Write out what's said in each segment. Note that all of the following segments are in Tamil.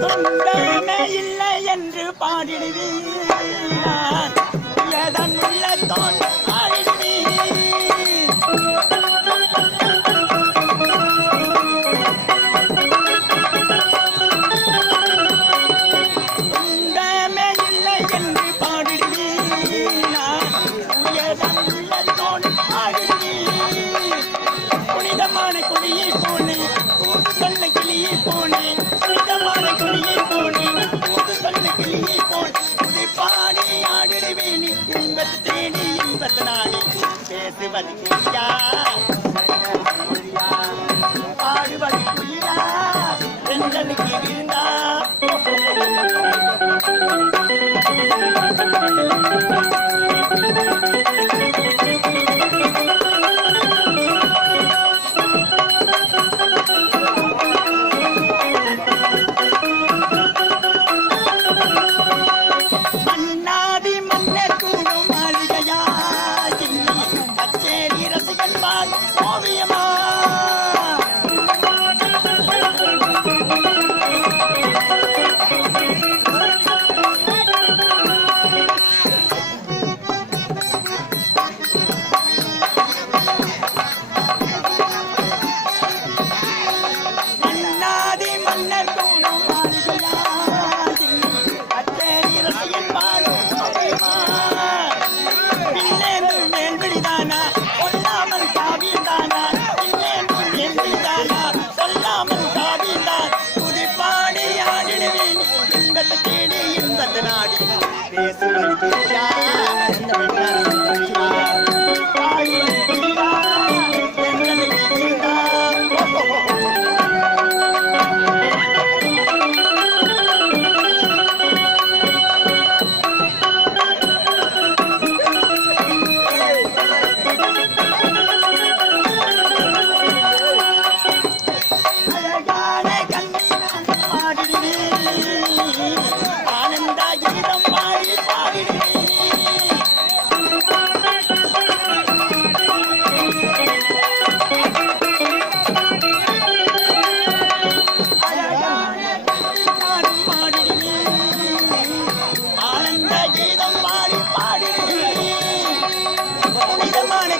துன்பமே இல்லை என்று பாடிடுவீர்? பேசுவது குயிலா பாடுவது குயிலா பெண்களுக்கு விருந்தா God. பேசுவது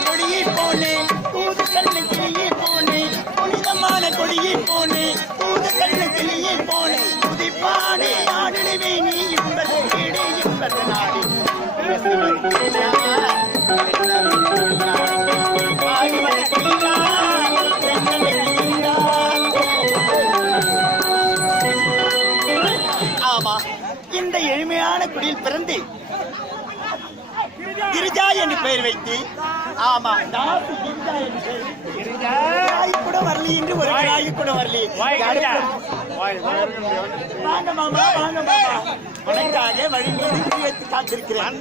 கொடியே போனே தூது கண்ணு கிளியே போனே புனிதமான கொடியே போனே தூது கண்ணு கிளியே போனே புதிப்பாடி ஆடிடுவே நீ என்பது கேடு இன்பது நாடி இந்த எளிமையான குடியில் பிறந்து கிரிஜா என்று பெயர் வைத்து ஆமா தாசு கிரிஜா என்று பெயர் கூட வரலி என்று ஒரு கிராய் கூட வரலி. வாங்க மாமா வாங்க மாமா. உனக்காக வழி மீது காத்திருக்கிறேன்.